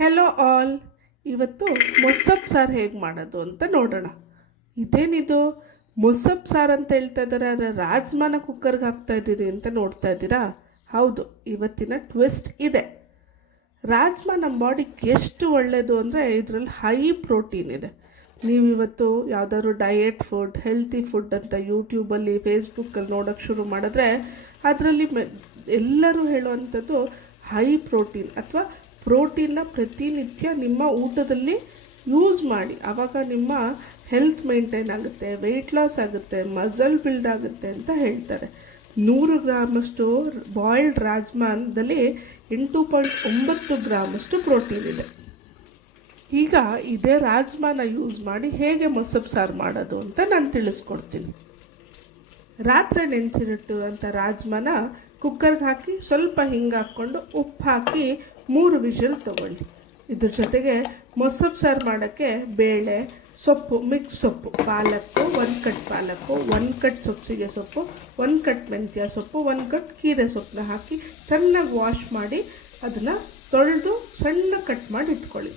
Hello all ಇವತ್ತು ಮೊಸಪ್ ಸಾರು ಹೇಗೆ ಮಾಡೋದು ಅಂತ ನೋಡೋಣ. ಇದೇನಿದು? ಮೊಸಪ್ ಸಾರು ಅಂತ ಹೇಳ್ತಾ ಇದ್ದಾರೆ, ಆದರೆ ರಾಜ್ಮಾನ ಕುಕ್ಕರ್ಗೆ ಹಾಕ್ತಾ ಇದ್ದೀರಿ ಅಂತ ನೋಡ್ತಾ ಇದ್ದೀರಾ? ಹೌದು, ಇವತ್ತಿನ ಟ್ವಿಸ್ಟ್ ಇದೆ. ರಾಜ್ಮಾ ನಮ್ಮ ಬಾಡಿಗೆ ಎಷ್ಟು ಒಳ್ಳೆಯದು ಅಂದರೆ ಇದರಲ್ಲಿ ಹೈ ಪ್ರೋಟೀನ್ ಇದೆ. ನೀವು ಇವತ್ತು ಯಾವುದಾದ್ರು ಡಯೆಟ್ ಫುಡ್ ಹೆಲ್ತಿ ಫುಡ್ ಅಂತ ಯೂಟ್ಯೂಬಲ್ಲಿ ಫೇಸ್ಬುಕ್ಕಲ್ಲಿ ನೋಡೋಕ್ಕೆ ಶುರು ಮಾಡಿದ್ರೆ ಅದರಲ್ಲಿ ಎಲ್ಲರೂ ಹೇಳುವಂಥದ್ದು ಹೈ ಪ್ರೋಟೀನ್ ಅಥವಾ ಪ್ರೋಟೀನ್ನ ಪ್ರತಿನಿತ್ಯ ನಿಮ್ಮ ಊಟದಲ್ಲಿ ಯೂಸ್ ಮಾಡಿ. ಆವಾಗ ನಿಮ್ಮ ಹೆಲ್ತ್ ಮೇಂಟೈನ್ ಆಗುತ್ತೆ ವೆಯ್ಟ್ ಲಾಸ್ ಆಗುತ್ತೆ ಮಸಲ್ ಬಿಲ್ಡ್ ಆಗುತ್ತೆ ಅಂತ ಹೇಳ್ತಾರೆ. ನೂರು ಗ್ರಾಮಷ್ಟು ಬಾಯ್ಲ್ಡ್ ರಾಜ್ಮಾನ್ದಲ್ಲಿ ಎಂಟು ಪಾಯಿಂಟ್ ಒಂಬತ್ತು ಗ್ರಾಮಷ್ಟು ಪ್ರೋಟೀನ್ ಇದೆ. ಈಗ ಇದೇ ರಾಜ್ಮಾನ ಯೂಸ್ ಮಾಡಿ ಹೇಗೆ ಮೊಸಬ್ ಸಾರು ಮಾಡೋದು ಅಂತ ನಾನು ತಿಳಿಸ್ಕೊಡ್ತೀನಿ. ರಾತ್ರಿ ನೆನೆಸಿರುತ್ತಿರುವಂಥ ರಾಜ್ಮನ ಕುಕ್ಕರ್ಗೆ ಹಾಕಿ ಸ್ವಲ್ಪ ಹಿಂಗೆ ಹಾಕ್ಕೊಂಡು ಉಪ್ಪು ಹಾಕಿ ಮೂರು ವಿಷಲ್ ತೊಗೊಳ್ಳಿ. ಇದ್ರ ಜೊತೆಗೆ ಮೊಸರು ಸಾರು ಮಾಡೋಕ್ಕೆ ಬೇಳೆ, ಸೊಪ್ಪು ಮಿಕ್ಸ್ ಸೊಪ್ಪು, ಪಾಲಕ್ಕು ಒಂದು ಕಟ್ ಪಾಲಕ್ಕು ಒಂದು ಕಟ್ ಸೊಪ್ಪಿಗೆ ಸೊಪ್ಪು ಒಂದು ಕಟ್ ಮೆಂತ್ಯ ಸೊಪ್ಪು ಒಂದು ಕಟ್ ಕೀರೆ ಸೊಪ್ಪನ್ನ ಹಾಕಿ ಚೆನ್ನಾಗಿ ವಾಶ್ ಮಾಡಿ ಅದನ್ನು ತೊಳೆದು ಸಣ್ಣ ಕಟ್ ಮಾಡಿ ಇಟ್ಕೊಳ್ಳಿ.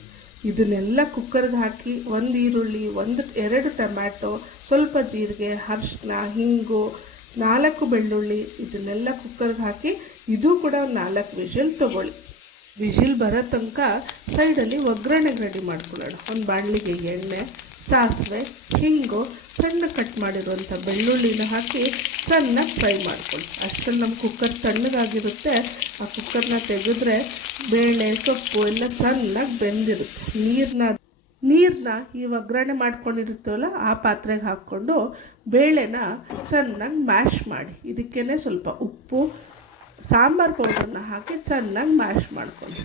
ಇದನ್ನೆಲ್ಲ ಕುಕ್ಕರ್ಗೆ ಹಾಕಿ ಒಂದು ಈರುಳ್ಳಿ, ಒಂದು ಎರಡು ಟೊಮ್ಯಾಟೊ, ಸ್ವಲ್ಪ ಜೀರಿಗೆ ಅರ್ಶಿನ ಹಿಂಗು, ನಾಲ್ಕು ಬೆಳ್ಳುಳ್ಳಿ ಇದನ್ನೆಲ್ಲ ಕುಕ್ಕರ್ಗೆ ಹಾಕಿ ಇದು ಕೂಡ ಒಂದು ನಾಲ್ಕು ವಿಷಲ್ ತೊಗೊಳ್ಳಿ. ವಿಷಿಲ್ ಬರೋ ತನಕ ಸೈಡಲ್ಲಿ ಒಗ್ಗರಣೆಗೆ ರೆಡಿ ಮಾಡ್ಕೊಳ್ಳೋಣ. ಒಂದು ಬಾಣಲಿಗೆ ಎಣ್ಣೆ ಸಾಸಿವೆ ಹಿಂಗು ಸಣ್ಣ ಕಟ್ ಮಾಡಿರುವಂಥ ಬೆಳ್ಳುಳ್ಳಿನ ಹಾಕಿ ಚೆನ್ನಾಗಿ ಫ್ರೈ ಮಾಡ್ಕೊಳ್ಳಿ. ಅಷ್ಟರಲ್ಲಿ ನಮ್ಮ ಕುಕ್ಕರ್ ತಣ್ಣಗಾಗಿರುತ್ತೆ. ಆ ಕುಕ್ಕರ್ನ ತೆಗೆದ್ರೆ ಬೇಳೆ, ಸೊಪ್ಪು ಎಲ್ಲ ಚೆನ್ನಾಗಿ ಬೆಂದಿರುತ್ತೆ. ನೀರನ್ನ ನೀರನ್ನ ಈ ಒಗ್ಗರಣೆ ಮಾಡ್ಕೊಂಡಿರುತ್ತಲ್ಲ ಆ ಪಾತ್ರೆಗೆ ಹಾಕ್ಕೊಂಡು ಬೇಳೆನ ಚೆನ್ನಾಗಿ ಮ್ಯಾಶ್ ಮಾಡಿ. ಇದಕ್ಕೇ ಸ್ವಲ್ಪ ಉಪ್ಪು, ಸಾಂಬಾರು ಪೌಡರ್ನ ಹಾಕಿ ಚೆನ್ನಾಗಿ ಮ್ಯಾಶ್ ಮಾಡ್ಕೊಳ್ಳಿ.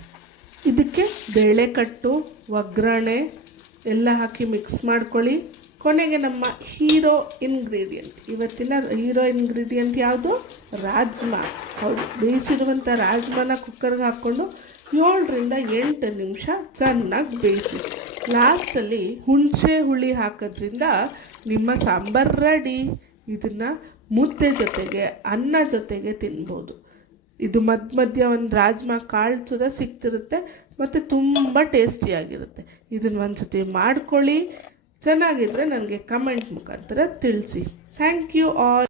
ಇದಕ್ಕೆ ಬೇಳೆ ಕಟ್ಟು ಒಗ್ಗರಣೆ ಎಲ್ಲ ಹಾಕಿ ಮಿಕ್ಸ್ ಮಾಡ್ಕೊಳ್ಳಿ. ಕೊನೆಗೆ ನಮ್ಮ ಹೀರೋ ಇಂಗ್ರೀಡಿಯಂಟ್ ಇವತ್ತಿನ ಹೀರೋ ಇನ್ಗ್ರೀಡಿಯಂಟ್ ಯಾವುದು? ರಾಜ್ಮಾ. ಹೌದು ಬೇಯಿಸಿರುವಂಥ ರಾಜ್ಮಾನ ಕುಕ್ಕರ್ಗೆ ಹಾಕ್ಕೊಂಡು ಏಳರಿಂದ ಎಂಟು ನಿಮಿಷ ಚೆನ್ನಾಗಿ ಬೇಯಿಸಿ. ಲಾಸ್ಟಲ್ಲಿ ಹುಣಸೆ ಹುಳಿ ಹಾಕೋದ್ರಿಂದ ನಿಮ್ಮ ಸಾಂಬಾರು ರೆಡಿ ಇದನ್ನು ಮುದ್ದೆ ಜೊತೆಗೆ, ಅನ್ನ ಜೊತೆಗೆ ತಿನ್ಬೋದು. ಇದು ಮಧ್ಯ ಮಧ್ಯ ಒಂದು ರಾಜ್ಮಾ ಕಾಳು ಸುದ ಸಿಕ್ತಿರುತ್ತೆ ಮತ್ತು ತುಂಬ ಟೇಸ್ಟಿಯಾಗಿರುತ್ತೆ. ಇದನ್ನು ಒಂದು ಸತಿ ಮಾಡ್ಕೊಳ್ಳಿ. ಚೆನ್ನಾಗಿದ್ರೆ ನನಗೆ ಕಮೆಂಟ್ ಮುಖಾಂತರ ತಿಳಿಸಿ. Thank you all.